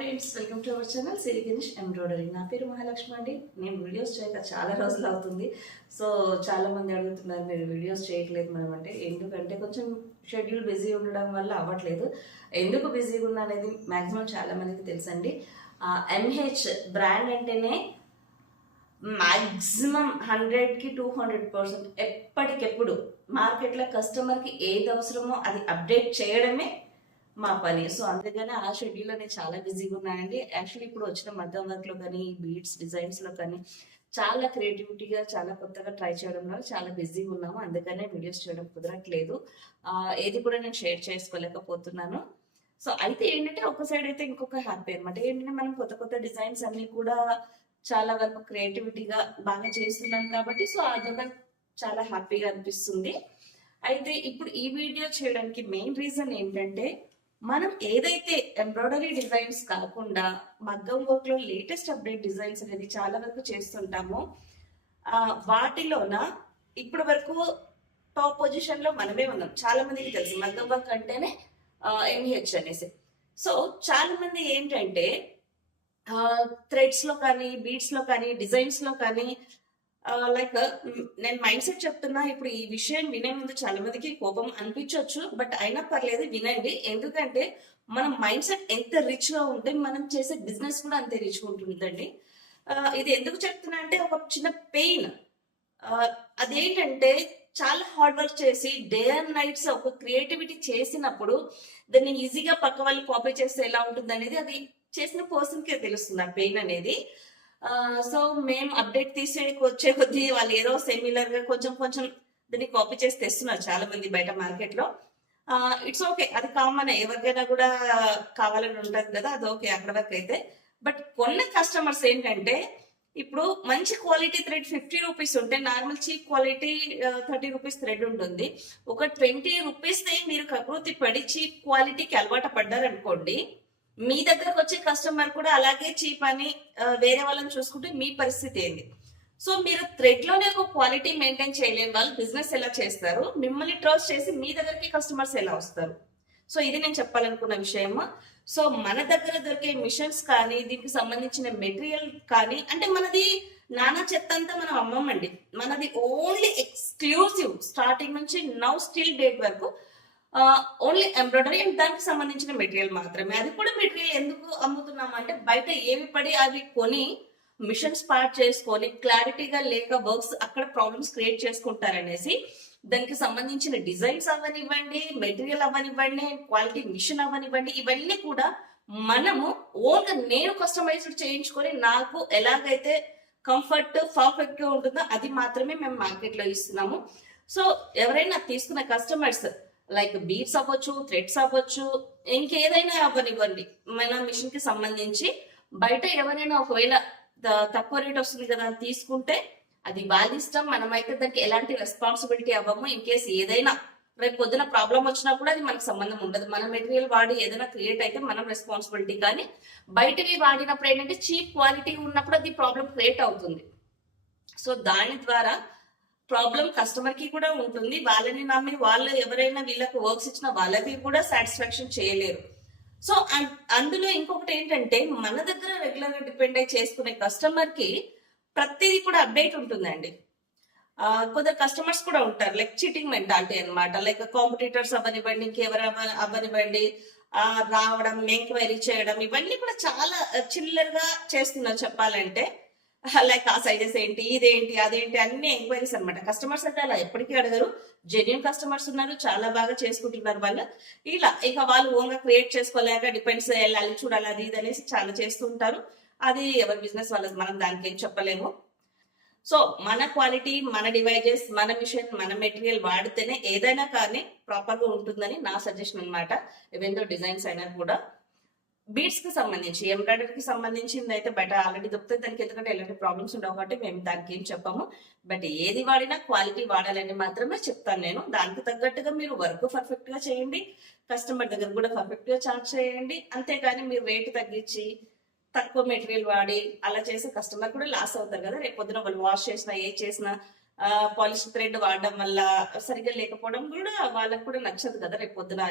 Friends, welcome to our channel Siri Ganesh embroidery. నా పేరు మహాలక్ష్మి అండి. నేను వీడియోస్ చేయక చాలా రోజులు అవుతుంది. సో చాలా మంది అడుగుతున్నారు, మీరు వీడియోస్ చేయట్లేదు మనం అంటే. ఎందుకంటే కొంచెం షెడ్యూల్ బిజీ ఉండడం వల్ల అవ్వట్లేదు. ఎందుకు బిజీగా ఉన్నా అనేది మ్యాక్సిమం చాలా మందికి తెలుసండి. ఎంహెచ్ బ్రాండ్ అంటేనే మ్యాక్సిమం 100కి 200% ఎప్పటికెప్పుడు మార్కెట్లో కస్టమర్కి ఏది అవసరమో అది అప్డేట్ చేయడమే మా పని. సో అందుకని ఆ షెడ్యూల్లో నేను చాలా బిజీగా ఉన్నానండి. యాక్చువల్లీ ఇప్పుడు వచ్చిన మగ్గం వర్క్లో కానీ బీడ్స్ డిజైన్స్లో కానీ చాలా క్రియేటివిటీగా చాలా కొత్తగా ట్రై చేయడంలో చాలా బిజీగా ఉన్నాము. అందుకనే వీడియోస్ చేయడం కుదరట్లేదు. ఏది కూడా నేను షేర్ చేసుకోలేకపోతున్నాను. సో అయితే ఏంటంటే ఒక సైడ్ అయితే ఇంకొక హ్యాపీ అనమాట. ఏంటంటే మనం కొత్త కొత్త డిజైన్స్ అన్ని కూడా చాలా వరకు క్రియేటివిటీగా బాగా చేస్తున్నాం కాబట్టి సో అదొక చాలా హ్యాపీగా అనిపిస్తుంది. అయితే ఇప్పుడు ఈ వీడియో చేయడానికి మెయిన్ రీజన్ ఏంటంటే, మనం ఏదైతే ఎంబ్రాయిడరీ డిజైన్స్ కాకుండా మగ్గం వర్క్ లో లేటెస్ట్ అప్డేట్ డిజైన్స్ అనేది చాలా వరకు చేస్తుంటామో వాటిలోన ఇప్పటి వరకు టాప్ పొజిషన్ లో మనమే ఉన్నాం. చాలా మందికి తెలుసు మగ్గం వర్క్ అంటేనే ఎంహెచ్ అనేసి. సో చాలా మంది ఏంటంటే థ్రెడ్స్ లో కానీ బీడ్స్ లో కానీ డిజైన్స్ లో కానీ లైక్ నేను మైండ్ సెట్ చెప్తున్నా. ఇప్పుడు ఈ విషయం వినే ముందు చాలా మందికి కోపం అనిపించవచ్చు, బట్ అయినా పర్లేదు వినండి. ఎందుకంటే మన మైండ్ సెట్ ఎంత రిచ్ గా ఉంటే మనం చేసే బిజినెస్ కూడా అంతే రిచ్ గా ఉంటుందండి. ఇది ఎందుకు చెప్తున్నా అంటే ఒక చిన్న పెయిన్. అదేంటంటే చాలా హార్డ్ వర్క్ చేసి డే అండ్ నైట్స్ ఒక క్రియేటివిటీ చేసినప్పుడు దాన్ని ఈజీగా పక్క వాళ్ళు కాపీ చేస్తే ఎలా ఉంటుంది అనేది అది చేసిన పర్సన్ కే తెలుస్తుంది ఆ పెయిన్ అనేది. సో మేము అప్డేట్ వచ్చే కొద్దీ వాళ్ళు ఏదో సిమిలర్ గా కొంచెం కొంచెం దాన్ని కాపీ చేసి తెస్తున్నారు చాలా మంది బయట మార్కెట్ లో. ఇట్స్ ఓకే, అది కామన్, ఎవరికైనా కూడా కావాలని ఉంటుంది కదా, అది ఓకే అక్కడ వరకు అయితే. బట్ కొన్ని కస్టమర్స్ ఏంటంటే ఇప్పుడు మంచి క్వాలిటీ థ్రెడ్ 50 రూపీస్ ఉంటే normal cheap quality 30 rupees thread ఉంటుంది. ఒక 20 రూపీస్ మీరు కకృతి పడి చీప్ క్వాలిటీకి అలవాటు పడ్డారనుకోండి, మీ దగ్గరకు వచ్చే కస్టమర్ కూడా అలాగే చీప్ అని వేరే వాళ్ళని చూసుకుంటే మీ పరిస్థితి ఏంది? సో మీరు థ్రెడ్ లోనే ఒక క్వాలిటీ మెయింటైన్ చేయలేని వాళ్ళు బిజినెస్ ఎలా చేస్తారు? మిమ్మల్ని ట్రస్ట్ చేసి మీ దగ్గరికి కస్టమర్స్ ఎలా వస్తారు? సో ఇది నేను చెప్పాలనుకున్న విషయం. సో మన దగ్గర దొరికే మిషన్స్ కానీ దీనికి సంబంధించిన మెటీరియల్ కానీ అంటే మనది నానా చెత్త అంతా మనం అమ్మమండి. మనది ఓన్లీ ఎక్స్క్లూజివ్ స్టార్టింగ్ నుంచి నౌ స్టిల్ డేట్ వరకు ఓన్లీ ఎంబ్రాయిడరీ అండ్ దానికి సంబంధించిన మెటీరియల్ మాత్రమే. అది కూడా మెటీరియల్ ఎందుకు అమ్ముతున్నాం అంటే బయట ఏవి పడి అవి కొని మిషన్స్ పార్ట్ చేసుకొని క్లారిటీగా లేక వర్క్స్ అక్కడ ప్రాబ్లమ్స్ క్రియేట్ చేసుకుంటారనేసి దానికి సంబంధించిన డిజైన్స్ అవ్వనివ్వండి, మెటీరియల్ అవ్వనివ్వండి, క్వాలిటీ మిషన్ అవ్వనివ్వండి, ఇవన్నీ కూడా మనము ఓన్గా నేను కస్టమైజ్డ్ చేయించుకొని నాకు ఎలాగైతే కంఫర్ట్ పర్ఫెక్ట్ గా ఉంటుందో అది మాత్రమే మేము మార్కెట్ లో ఇస్తున్నాము. సో ఎవరైనా తీసుకున్న కస్టమర్స్ లైక్ బీడ్స్ అవ్వచ్చు, థ్రెడ్స్ అవ్వచ్చు, ఇంకేదైనా అవ్వనివ్వండి, మన మిషన్ కి సంబంధించి బయట ఎవరైనా ఒకవేళ తక్కువ రేట్ వస్తుంది కదా అని తీసుకుంటే అది వాళ్ళ ఇష్టం. మనమైతే దానికి ఎలాంటి రెస్పాన్సిబిలిటీ అవ్వము. ఇన్ కేసు ఏదైనా రేపు పొద్దున ప్రాబ్లం వచ్చినా కూడా అది మనకు సంబంధం ఉండదు. మన మెటీరియల్ వాడి ఏదైనా క్రియేట్ అయితే మనం రెస్పాన్సిబిలిటీ. కానీ బయటవి వాడినప్పుడు ఏంటంటే చీప్ క్వాలిటీ ఉన్నప్పుడు అది ప్రాబ్లం క్రియేట్ అవుతుంది. సో దాని ద్వారా ప్రాబ్లం కస్టమర్ కి కూడా ఉంటుంది. వాళ్ళని నమ్మి వాళ్ళు ఎవరైనా వీళ్ళకి వర్క్స్ ఇచ్చిన వాళ్ళకి కూడా సాటిస్ఫాక్షన్ చేయలేరు. సో అందులో ఇంకొకటి ఏంటంటే మన దగ్గర రెగ్యులర్ గా డిపెండ్ అయి చేసుకునే కస్టమర్ కి ప్రతిదీ కూడా అప్డేట్ ఉంటుందండి. కొందరు కస్టమర్స్ కూడా ఉంటారు లైక్ చీటింగ్ మెంటాలిటీ అనమాట. లైక్ కాంపిటీటర్స్ అవ్వనివ్వండి, ఇంకెవరు అవ్వనివ్వండి, రావడం, ఎంక్వైరీ చేయడం, ఇవన్నీ కూడా చాలా చిల్లర్ గా చేస్తున్నారు చెప్పాలంటే. లైక్ ఆ సైజెస్ ఏంటి, ఇదేంటి, అదేంటి, అన్ని ఎంక్వైరీస్ అనమాట. కస్టమర్స్ అంటే అలా ఎప్పటికీ అడగరు. జెన్యున్ కస్టమర్స్ ఉన్నారు, చాలా బాగా చేసుకుంటున్నారు వాళ్ళు. ఇలా ఇక వాళ్ళు ఓన్ గా క్రియేట్ చేసుకోలేక డిపెండ్స్ వెళ్ళాలి, చూడాలి, అది ఇది అనేసి చాలా చేస్తుంటారు. అది ఎవరి బిజినెస్ వాళ్ళది, మనం దానికి ఏం చెప్పలేము. సో మన క్వాలిటీ, మన డివైజెస్, మన మిషన్, మన మెటీరియల్ వాడితేనే ఏదైనా కానీ ప్రాపర్ గా ఉంటుందని నా సజెషన్ అనమాట. ఏవేందో డిజైన్స్ అయినా కూడా బీడ్స్ కి సంబంధించి ఎంబ్రాయిడరీకి సంబంధించింది అయితే బయట ఆల్రెడీ దొరుకుతుంది. దానికి ఎందుకంటే ఎలాంటి ప్రాబ్లమ్స్ ఉండవు కాబట్టి మేము దానికి ఏం చెప్పాము. బట్ ఏది వాడినా క్వాలిటీ వాడాలని మాత్రమే చెప్తాను నేను. దానికి తగ్గట్టుగా మీరు వర్క్ పర్ఫెక్ట్ గా చేయండి, కస్టమర్ దగ్గర కూడా పర్ఫెక్ట్ గా చార్జ్ చేయండి. అంతేగాని మీరు రేట్ తగ్గించి తక్కువ మెటీరియల్ వాడి అలా చేసే కస్టమర్ కూడా లాస్ అవుతారు కదా. రేపు పొద్దున వాళ్ళు వాష్ చేసినా ఏ చేసినా పాలిష్ థ్రెడ్ వాడడం వల్ల సరిగ్గా లేకపోవడం కూడా వాళ్ళకు కూడా నచ్చదు కదా. రేపు పొద్దున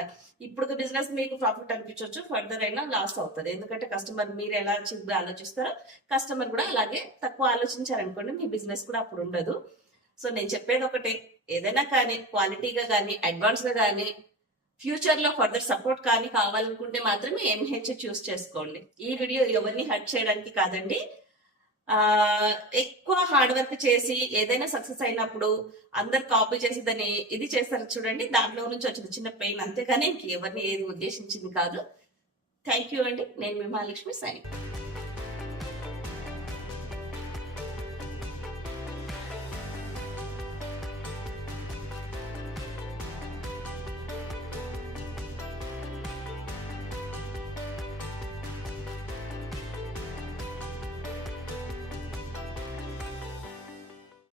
ఇప్పుడు బిజినెస్ మీకు ప్రాఫిట్ అనిపించవచ్చు, ఫర్దర్ అయినా లాస్ అవుతుంది. ఎందుకంటే కస్టమర్ మీరు ఎలా చీప్గా ఆలోచిస్తారో కస్టమర్ కూడా అలాగే తక్కువ ఆలోచించారనుకోండి, మీ బిజినెస్ కూడా అప్పుడు ఉండదు. సో నేను చెప్పేది ఒకటే, ఏదైనా కానీ క్వాలిటీగా కానీ అడ్వాన్స్గా కానీ ఫ్యూచర్ లో ఫర్దర్ సపోర్ట్ కానీ కావాలనుకుంటే మాత్రమే ఎంహెచ్ చూస్ చేసుకోండి. ఈ వీడియో ఎవరిని హర్ట్ చేయడానికి కాదండి. ఎక్కువ హార్డ్ వర్క్ చేసి ఏదైనా సక్సెస్ అయినప్పుడు అందరు కాపీ చేసి దాన్ని ఇది చేస్తారు చూడండి, దాంట్లో నుంచి వచ్చిన చిన్న పెయిన్, అంతేగాని ఎవరిని ఏది ఉద్దేశించింది కాదు. థ్యాంక్ యూ అండి. నేను మీ మహాలక్ష్మి సైనింగ్.